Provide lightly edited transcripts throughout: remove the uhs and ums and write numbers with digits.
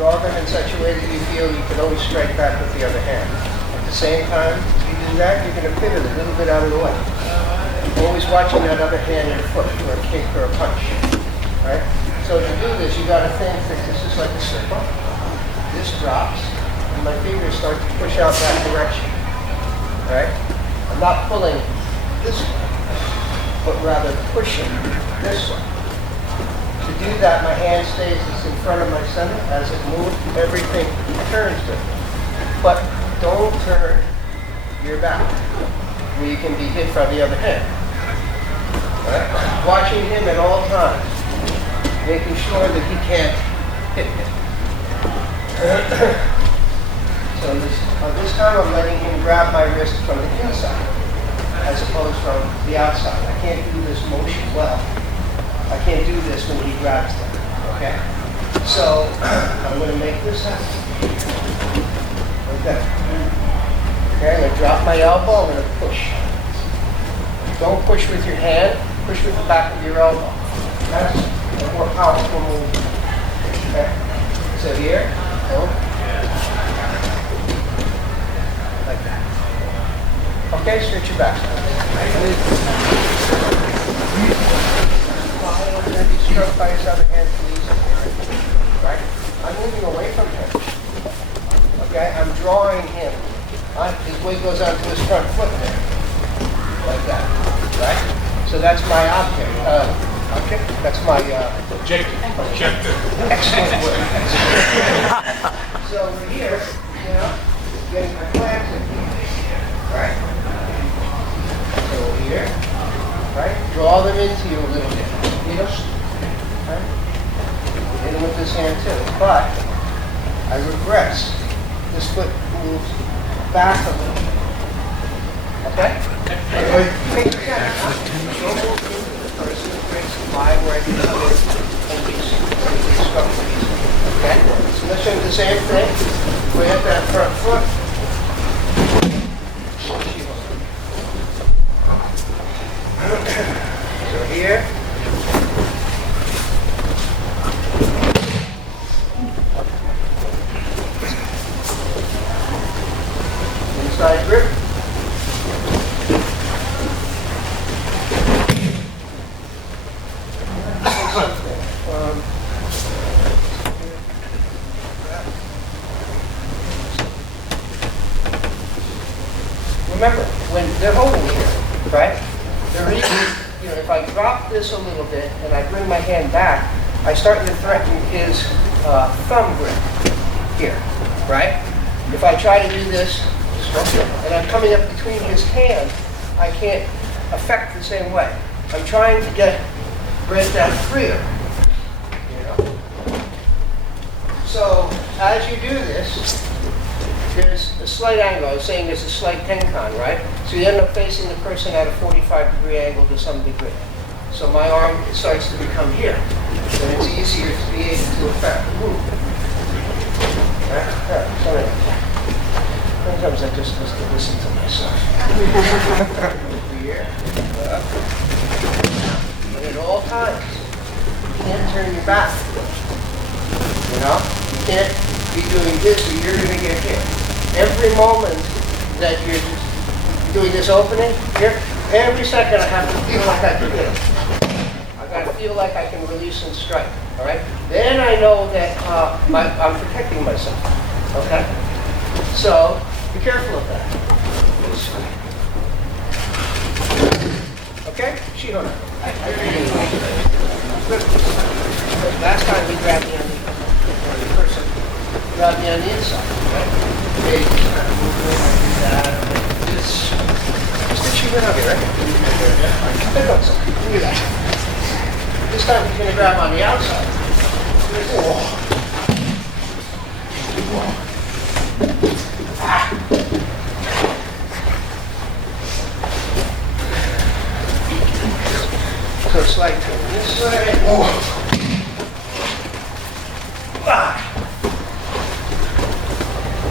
Draw them in such a way that you feel you can always strike back with the other hand. At the same time, if you do that, you're going to pivot a little bit out of the way. Always watching that other hand and foot for a kick or a punch. Right? So to do this, you got to think that this is like a circle. This drops, and my fingers start to push out that direction. Right? I'm not pulling this way, but rather pushing this way. To do that, my hand stays in front of my center. As it moves, everything turns different. But don't turn your back, where you can be hit from the other hand. Right? Watching him at all times, making sure that he can't hit me. So this time I'm letting him grab my wrist from the inside, as opposed from the outside. I can't do this motion well. I can't do this when he grabs them, okay? So, I'm going to make this happen. Like that. Okay, I'm going to drop my elbow, I'm going to push. Don't push with your hand, push with the back of your elbow. That's a more powerful move. Okay? So here, go. Like that. Okay, stretch your back. Going to be stroked by his other hand, please. Right? I'm moving away from him. Okay? I'm drawing him. His weight goes onto his front foot there. Like that. Right? So that's my object. Object? That's my objective. Excellent work. So over here, getting my flags in. Right? So over here. Right? Draw them into you a little bit. Right? Hit him with this hand too. But I regress. This foot moves back a little bit. Okay? Take your hand. Don't move into the person who breaks the line where I can do it and these structures. Okay? So let's do the same thing. We hit that front foot. So here. Inside grip. Remember, when they're holding here, right? They're if I drop this a little bit and I bring my hand back, I start to threaten his thumb grip here, right? If I try to do this, and I'm coming up between his hand, I can't affect the same way. I'm trying to break that freer. So as you do this, there's a slight angle. I was saying there's a slight tenkan, right? So you end up facing the person at a 45-degree angle to some degree. So my arm starts to become here. And it's easier to be able to affect the move. Sometimes I just listen to myself. Here. But at all times, you can't turn your back. You can't be doing this or you're going to get hit. Every moment that you're doing this opening, every second I have to feel like I can hit him. I've got to feel like I can release and strike. All right? Then I know that I'm protecting myself. Okay? So, be careful of that. Okay? Shihan. Last time we grabbed me on the person. Grab me on the inside, right? Okay, just kind of move in like that. Just shoot it up here, right? Pick up something. Look at that. This time he's going to grab on the outside. So it's like this way.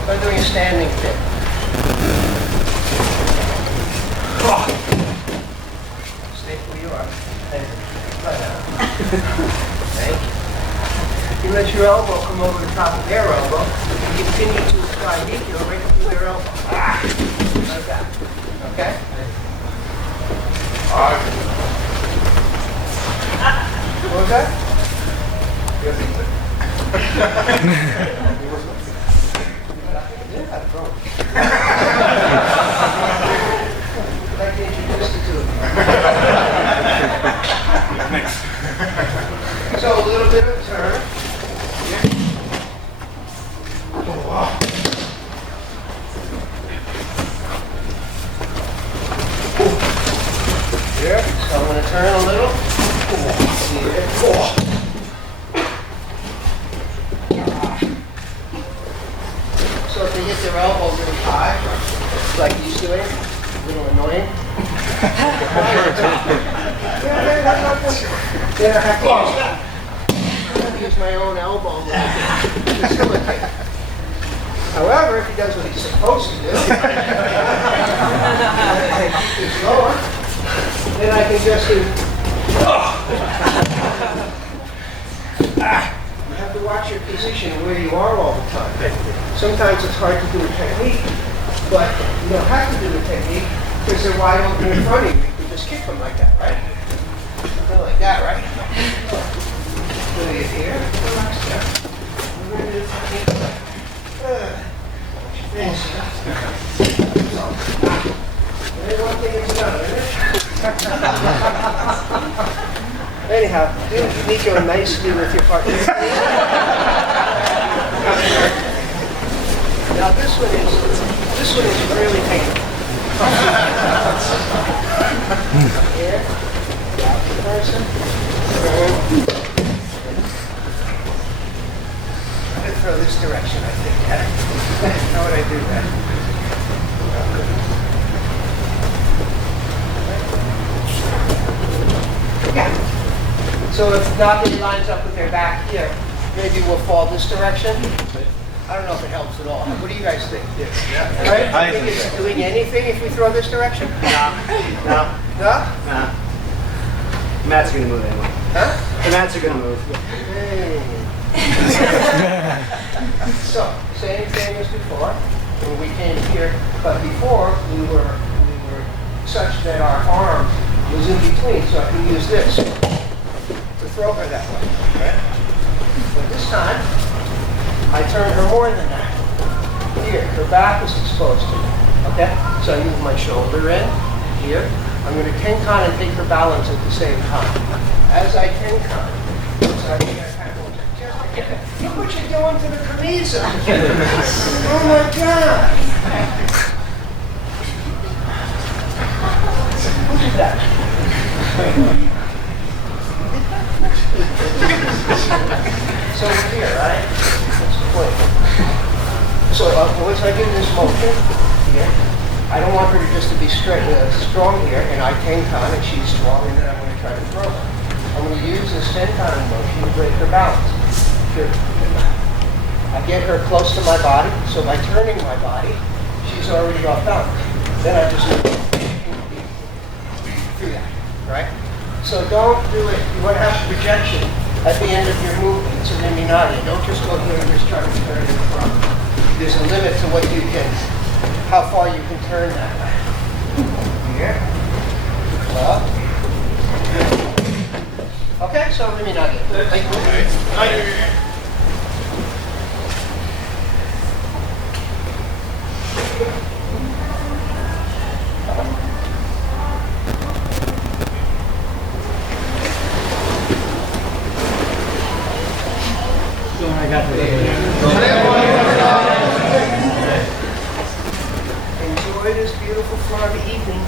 I'm doing a standing kick. Stay where you are. Thank you. Thank you. You let your elbow come over the top of their elbow. And continue to apply Aikido right through their elbow. Ah, like that. Okay? What was that? Yeah, bro. I'd like to introduce you to him. So a little bit of a turn. Oh, wow. Here, so I'm going to turn a little. Here. So if they hit their elbow really high, like he's doing, a little annoying. Then I have to use my own elbow to facilitate. However, if he does what he's supposed to do, it's lower, then I can just do. You have to watch your position and where you are all the time. Sometimes it's hard to do a technique, but you don't have to do a technique because they're wide open in front of you. You can just kick them like that, right? Something like that, right? Put it here. Relax there. We're going to do a technique. There's one thing it's done, isn't it? Anyhow, do Nico nicely with your partner. Now this one is really painful. Here, person. I'm gonna throw this direction, I think. How would I do that? Yeah. So if Nagini lines up with their back here, maybe we'll fall this direction. I don't know if it helps at all. What do you guys think? Yeah. Right? I think it's doing anything if we throw this direction? No. No? No. The mats are going to move anyway. Huh? The mats are going to move. So, same thing as before. When we came here, but before we were such that our arm was in between, so I can use this to throw her that way. Right? But this time, I turn her more than that. Here, her back is exposed to me. Okay? So I move my shoulder in, here. I'm going to tenkan and take her balance at the same time. As I tenkan, look what you're doing to the camisa. Oh my God. Look at that. So we're here, right? Let's play. So once I do this motion here, I don't want her to just to be straight, strong here, and I tenkan and she's strong, and then I'm going to try to throw her. I'm going to use this tenkan motion to break her balance. Here. I get her close to my body, so by turning my body, she's already off balance. Then I just do that, right? So don't do it. You want to have projection at the end of your movement. It's an iminati. Don't just go here and just try to turn it in front. There's a limit to what you can, how far you can turn that way. Here. Up. Okay, so iminati. Thank you. Enjoy this beautiful Florida evening.